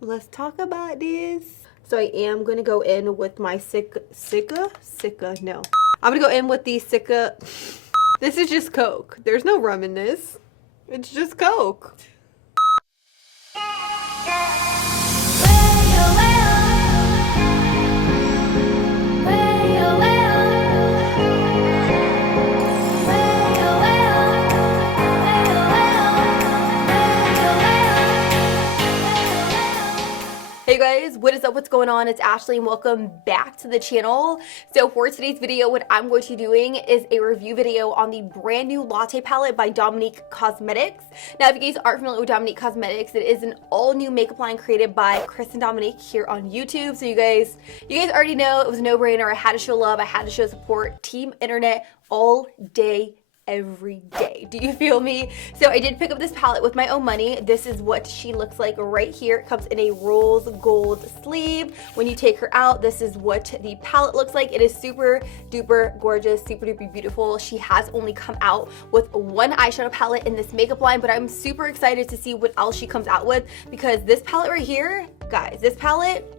let's talk about this. So I am going to go in with my no. I'm going to go in with the Sika. This is just Coke. There's no rum in this. It's just Coke. Hey guys, what is up? What's going on? It's Ashley and welcome back to the channel. So for today's video, what I'm going to be doing is a review video on the brand new Latte palette by Dominique Cosmetics. Now, if you guys aren't familiar with Dominique Cosmetics, it is an all new makeup line created by Christen Dominique here on YouTube. So you guys already know it was a no-brainer. I had to show love, I had to show support. Team Internet all day, every day. Do you feel me? So I did pick up this palette with my own money. This is what she looks like right here. It comes in a rose gold sleeve. When you take her out, this is what the palette looks like. It is super duper gorgeous, super duper beautiful. She has only come out with one eyeshadow palette in this makeup line, but I'm super excited to see what else she comes out with, because this palette right here, guys, this palette,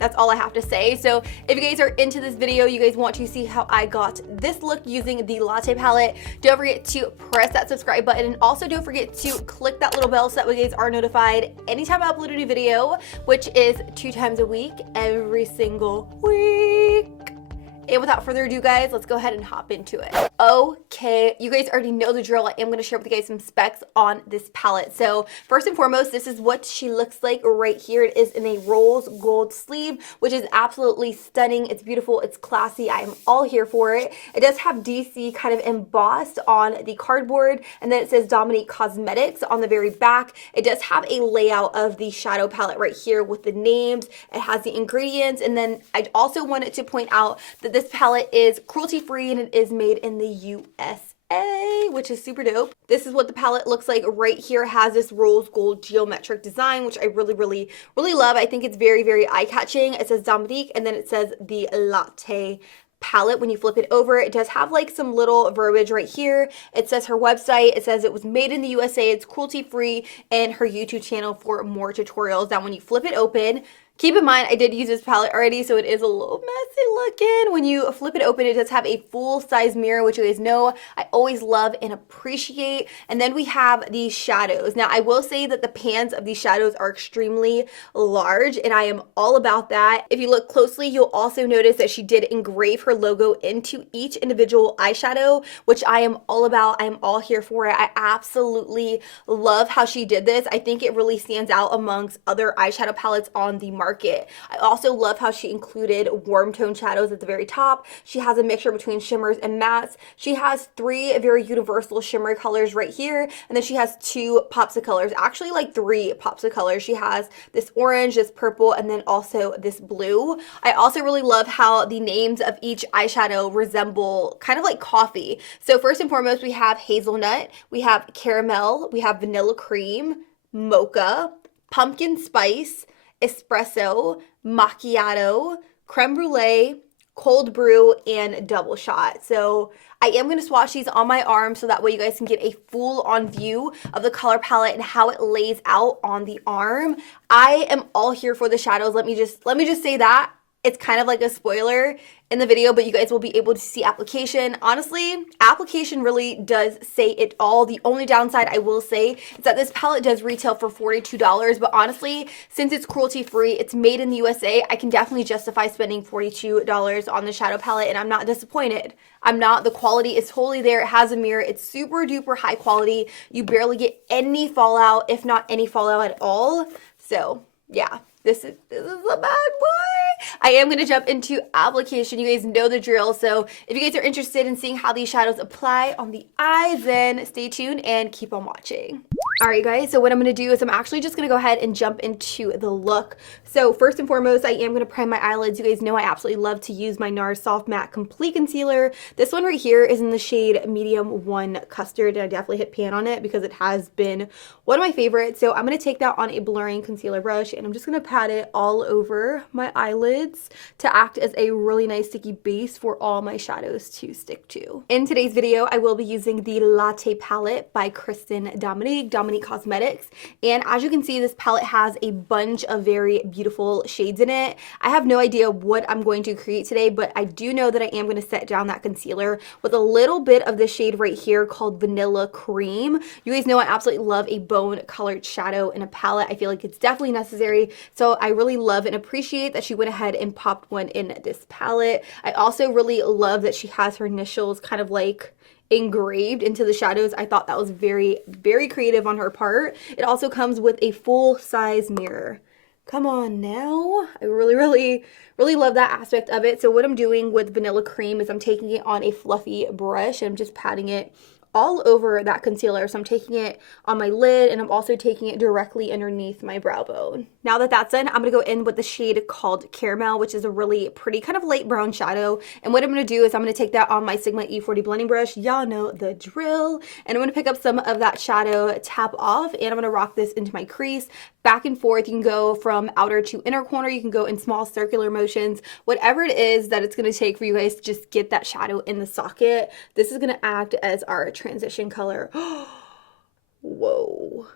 that's all I have to say. So if you guys are into this video, you guys want to see how I got this look using the Latte palette, don't forget to press that subscribe button, and also don't forget to click that little bell so that you guys are notified anytime I upload a new video, which is 2 times a week, every single week. And without further ado, guys, let's go ahead and hop into it. Okay, you guys already know the drill. I am going to share with you guys some specs on this palette. So first and foremost, this is what she looks like right here. It is in a rose gold sleeve, which is absolutely stunning. It's beautiful. It's classy. I am all here for it. It does have DC kind of embossed on the cardboard, and then it says Dominique Cosmetics on the very back. It does have a layout of the shadow palette right here with the names. It has the ingredients, and then I also wanted to point out that this palette is cruelty-free and it is made in the USA, which is super dope. This is what the palette looks like right here. It has this rose gold geometric design, which I really love. I think it's very eye-catching. It says Dominique, and then it says the Latte palette. When you flip it over, it does have like some little verbiage right here. It says her website. It says it was made in the USA. It's cruelty-free, and her YouTube channel for more tutorials. Now, when you flip it open, keep in mind, I did use this palette already, so it is a little messy looking. When you flip it open, it does have a full-size mirror, which you guys know I always love and appreciate. And then we have these shadows. Now, I will say that the pans of these shadows are extremely large, and I am all about that. If you look closely, you'll also notice that she did engrave her logo into each individual eyeshadow, which I am all about. I am all here for it. I absolutely love how she did this. I think it really stands out amongst other eyeshadow palettes on the market. I also love how she included warm tone shadows at the very top. She has a mixture between shimmers and mattes. She has 3 very universal shimmer colors right here, and then she has 2 pops of colors, actually like 3 pops of colors. She has this orange, this purple, and then also this blue. I also really love how the names of each eyeshadow resemble kind of like coffee. So first and foremost, we have hazelnut, we have caramel, we have vanilla cream, mocha, pumpkin spice, espresso, macchiato, creme brulee, cold brew, and double shot. So I am going to swatch these on my arm so that way you guys can get a full on view of the color palette and how it lays out on the arm. I am all here for the shadows. Let me just say that. It's kind of like a spoiler in the video, but you guys will be able to see application. Honestly, application really does say it all. The only downside I will say is that this palette does retail for $42, but honestly, since it's cruelty-free, it's made in the USA, I can definitely justify spending $42 on the shadow palette, and I'm not disappointed. I'm not. The quality is totally there. It has a mirror. It's super duper high quality. You barely get any fallout, if not any fallout at all. So yeah, this is a bad boy. I am going to jump into application. You guys know the drill. So if you guys are interested in seeing how these shadows apply on the eyes, then stay tuned and keep on watching. All right, guys, so what I'm going to do is I'm actually just going to go ahead and jump into the look. So first and foremost, I am going to prime my eyelids. You guys know I absolutely love to use my NARS Soft Matte Complete Concealer. This one right here is in the shade Medium 1 Custard, and I definitely hit pan on it because it has been one of my favorites. So I'm going to take that on a blurring concealer brush, and I'm just going to pat it all over my eyelids to act as a really nice sticky base for all my shadows to stick to. In today's video, I will be using the Latte palette by Christen Dominique. Dominique Cosmetics. And as you can see, this palette has a bunch of very beautiful shades in it. I have no idea what I'm going to create today, but I do know that I am going to set down that concealer with a little bit of this shade right here called Vanilla Cream. You guys know I absolutely love a bone colored shadow in a palette. I feel like it's definitely necessary. So I really love and appreciate that she went ahead and popped one in this palette. I also really love that she has her initials kind of like engraved into the shadows. I thought that was very, very creative on her part. It also comes with a full-size mirror. Come on now. I really love that aspect of it. So what I'm doing with Vanilla Cream is I'm taking it on a fluffy brush and I'm just patting it all over that concealer. So I'm taking it on my lid and I'm also taking it directly underneath my brow bone. Now that that's done, I'm going to go in with the shade called Caramel, which is a really pretty kind of light brown shadow. And what I'm going to do is I'm going to take that on my Sigma E40 blending brush. Y'all know the drill. And I'm going to pick up some of that shadow, tap off, and I'm going to rock this into my crease. Back and forth, you can go from outer to inner corner. You can go in small circular motions. Whatever it is that it's going to take for you guys to just get that shadow in the socket. This is going to act as our transition color. Whoa.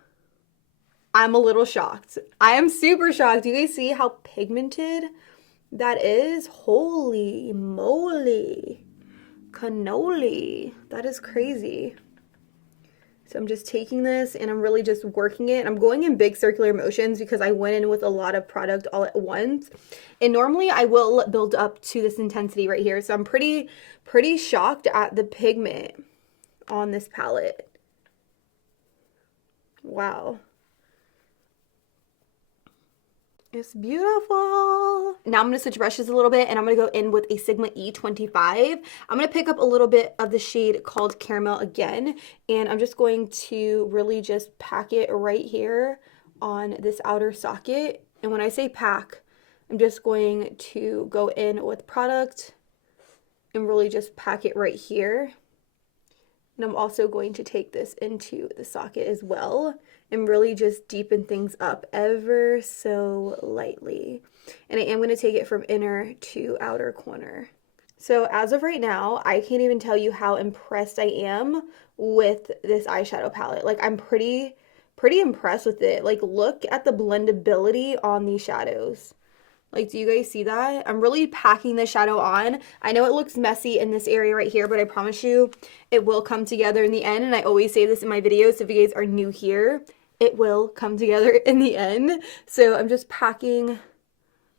I'm a little shocked. I am super shocked. Do you guys see how pigmented that is? Holy moly. Cannoli. That is crazy. So I'm just taking this and I'm really just working it. I'm going in big circular motions because I went in with a lot of product all at once. And normally I will build up to this intensity right here. So I'm pretty shocked at the pigment on this palette. Wow. It's beautiful. Now I'm going to switch brushes a little bit and I'm going to go in with a Sigma E25. I'm going to pick up a little bit of the shade called Caramel again, and I'm just going to really just pack it right here on this outer socket. And when I say pack, I'm just going to go in with product and really just pack it right here. And I'm also going to take this into the socket as well and really just deepen things up ever so lightly. And I am going to take it from inner to outer corner. So as of right now, I can't even tell you how impressed I am with this eyeshadow palette. Like, I'm pretty impressed with it. Like, look at the blendability on these shadows. Like, do you guys see that? I'm really packing the shadow on. I know it looks messy in this area right here, but I promise you it will come together in the end. And I always say this in my videos, so if you guys are new here, it will come together in the end. So I'm just packing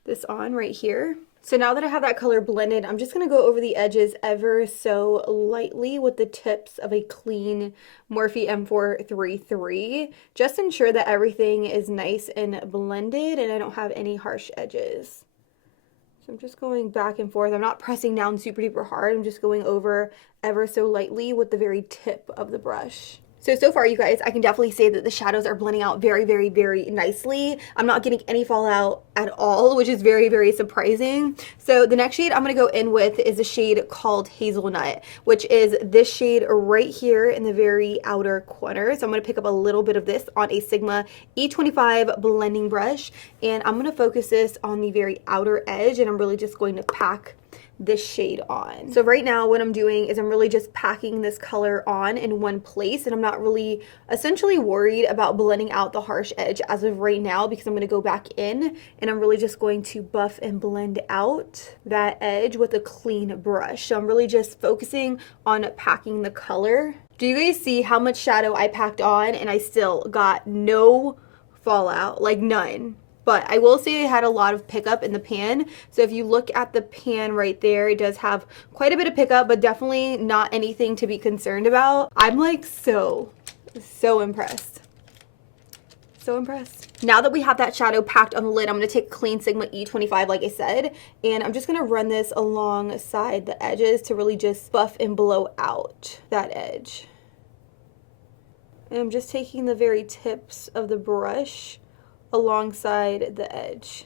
this on right here. So now that I have that color blended, I'm just going to go over the edges ever so lightly with the tips of a clean Morphe M433. Just ensure that everything is nice and blended and I don't have any harsh edges. So I'm just going back and forth. I'm not pressing down super duper hard. I'm just going over ever so lightly with the very tip of the brush. So far, you guys, I can definitely say that the shadows are blending out very nicely. I'm not getting any fallout at all, which is very surprising. So the next shade I'm going to go in with is a shade called Hazelnut, which is this shade right here in the very outer corner. So I'm going to pick up a little bit of this on a Sigma E25 blending brush, and I'm going to focus this on the very outer edge, and I'm really just going to pack this shade on. So right now what I'm doing is I'm really just packing this color on in one place, and I'm not really essentially worried about blending out the harsh edge as of right now because I'm going to go back in and I'm really just going to buff and blend out that edge with a clean brush. So I'm really just focusing on packing the color. Do you guys see how much shadow I packed on and I still got no fallout? Like, none. But I will say it had a lot of pickup in the pan. So if you look at the pan right there, it does have quite a bit of pickup, but definitely not anything to be concerned about. I'm like so impressed. So impressed. Now that we have that shadow packed on the lid, I'm going to take clean Sigma E25 like I said, and I'm just going to run this alongside the edges to really just buff and blow out that edge. And I'm just taking the very tips of the brush alongside the edge.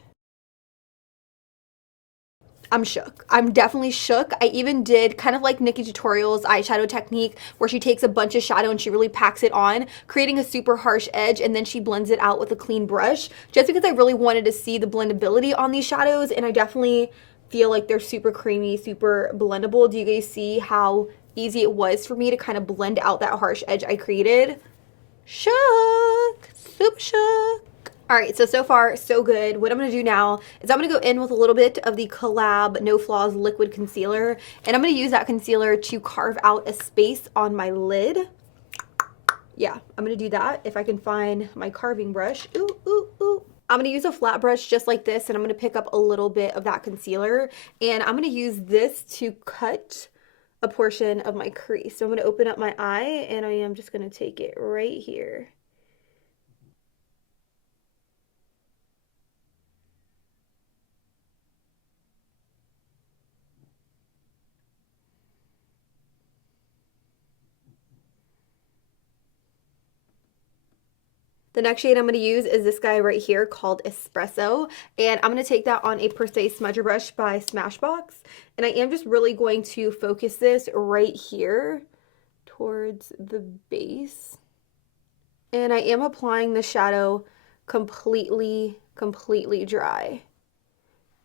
I'm shook. I'm definitely shook. I even did kind of like Nikki Tutorial's eyeshadow technique where she takes a bunch of shadow and she really packs it on, creating a super harsh edge, and then she blends it out with a clean brush, just because I really wanted to see the blendability on these shadows, and I definitely feel like they're super creamy, super blendable. Do you guys see how easy it was for me to kind of blend out that harsh edge I created? Shook. Super shook. Alright, so far, so good. What I'm going to do now is I'm going to go in with a little bit of the Collab No Flaws Liquid Concealer. And I'm going to use that concealer to carve out a space on my lid. Yeah, I'm going to do that if I can find my carving brush. Ooh, ooh, ooh. I'm going to use a flat brush just like this, and I'm going to pick up a little bit of that concealer. And I'm going to use this to cut a portion of my crease. So I'm going to open up my eye, and I am just going to take it right here. The next shade I'm going to use is this guy right here called Espresso, and I'm going to take that on a Precise Smudger Brush by Smashbox, and I am just really going to focus this right here towards the base, and I am applying the shadow completely dry,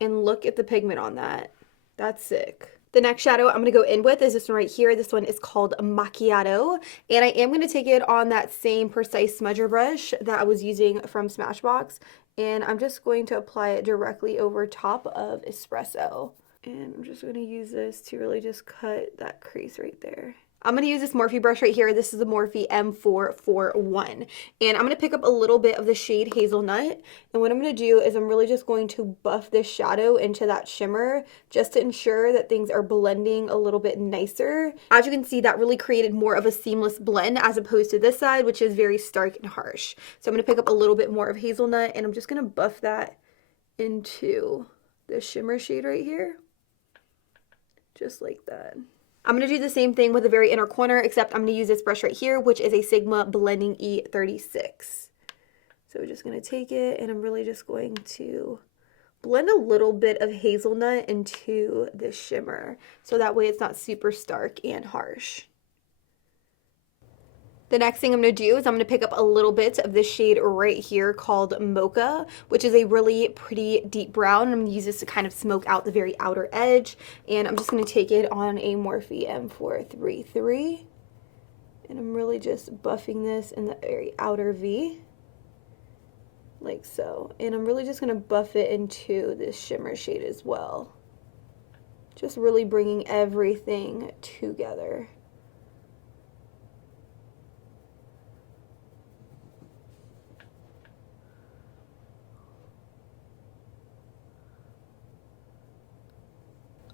and look at the pigment on that. That's sick. The next shadow I'm going to go in with is this one right here. This one is called Macchiato, and I am going to take it on that same Precise Smudger brush that I was using from Smashbox, and I'm just going to apply it directly over top of Espresso. And I'm just going to use this to really just cut that crease right there. I'm going to use this Morphe brush right here. This is the Morphe M441. And I'm going to pick up a little bit of the shade Hazelnut. And what I'm going to do is I'm really just going to buff this shadow into that shimmer just to ensure that things are blending a little bit nicer. As you can see, that really created more of a seamless blend as opposed to this side, which is very stark and harsh. So I'm going to pick up a little bit more of Hazelnut, and I'm just going to buff that into the shimmer shade right here. Just like that. I'm going to do the same thing with the very inner corner, except I'm going to use this brush right here, which is a Sigma Blending E36. So we're just going to take it, and I'm really just going to blend a little bit of Hazelnut into the shimmer, so that way it's not super stark and harsh. The next thing I'm going to do is I'm going to pick up a little bit of this shade right here called Mocha, which is a really pretty deep brown. I'm going to use this to kind of smoke out the very outer edge. And I'm just going to take it on a Morphe M433. And I'm really just buffing this in the very outer V, like so. And I'm really just going to buff it into this shimmer shade as well. Just really bringing everything together.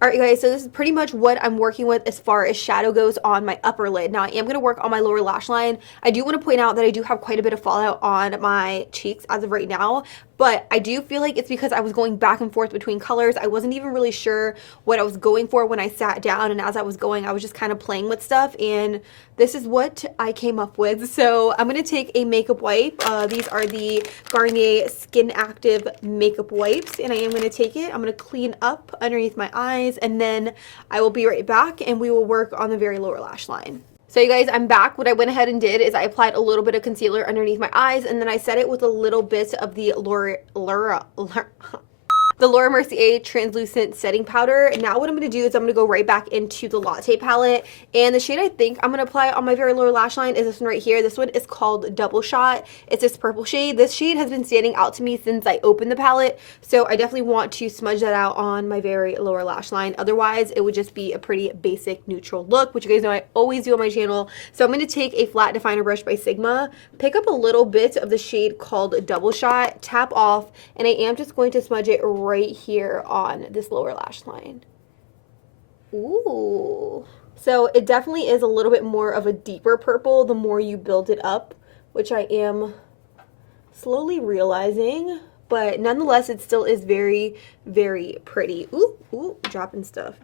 Alright guys, so this is pretty much what I'm working with as far as shadow goes on my upper lid. Now I am going to work on my lower lash line. I do want to point out that I do have quite a bit of fallout on my cheeks as of right now, but I do feel like it's because I was going back and forth between colors. I wasn't even really sure what I was going for when I sat down, and as I was going, I was just kind of playing with stuff, and this is what I came up with. So I'm going to take a makeup wipe. These are the Garnier Skin Active makeup wipes, and I am going to take it. I'm going to clean up underneath my eyes, and then I will be right back, and we will work on the very lower lash line. So you guys, I'm back. What I went ahead and did is I applied a little bit of concealer underneath my eyes, and then I set it with a little bit of the Laura Mercier translucent setting powder. And now what I'm going to do is I'm going to go right back into the Latte palette, and the shade I think I'm going to apply on my very lower lash line is this one right here. This one is called Double Shot. It's this purple shade. This shade has been standing out to me since I opened the palette, so I definitely want to smudge that out on my very lower lash line. Otherwise it would just be a pretty basic neutral look, which you guys know I always do on my channel. So I'm going to take a flat definer brush by Sigma, pick up a little bit of the shade called Double Shot, tap off, and I am just going to smudge it right here on this lower lash line. Ooh. So it definitely is a little bit more of a deeper purple the more you build it up, which I am slowly realizing, but nonetheless it still is very, very pretty. Ooh, ooh, dropping stuff.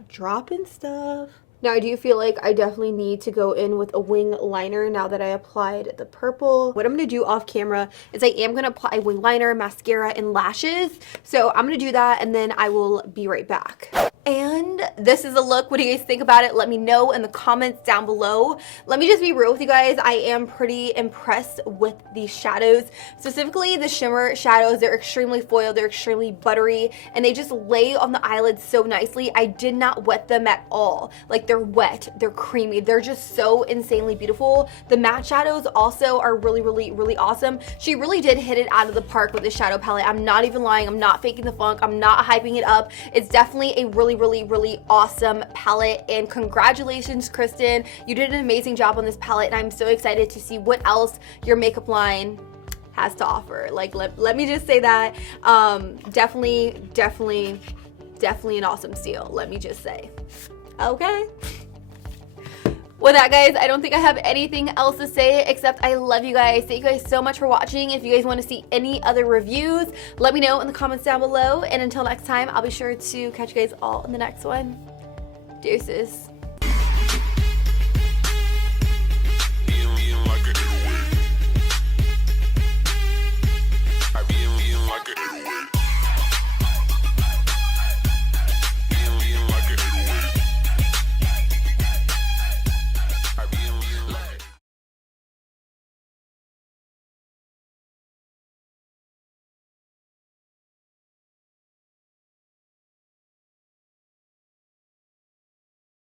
Now I do feel like I definitely need to go in with a wing liner now that I applied the purple. What I'm going to do off camera is I am going to apply wing liner, mascara, and lashes. So I'm going to do that, and then I will be right back. And And this is a look. What do you guys think about it? Let me know in the comments down below. Let me just be real with you guys. I am pretty impressed with these shadows, specifically the shimmer shadows. They're extremely foiled, they're extremely buttery, and they just lay on the eyelids so nicely. I did not wet them at all. Like, they're wet, they're creamy, they're just so insanely beautiful. The matte shadows also are really, really, really awesome. She really did hit it out of the park with the shadow palette. I'm not even lying. I'm not faking the funk. I'm not hyping it up. It's definitely a really, really, really awesome palette, and congratulations, Christen. You did an amazing job on this palette, and I'm so excited to see what else your makeup line has to offer. Like, let me just say that. Definitely an awesome steal, let me just say. Okay. With that, guys, I don't think I have anything else to say except I love you guys. Thank you guys so much for watching. If you guys want to see any other reviews, let me know in the comments down below. And until next time, I'll be sure to catch you guys all in the next one. Deuces.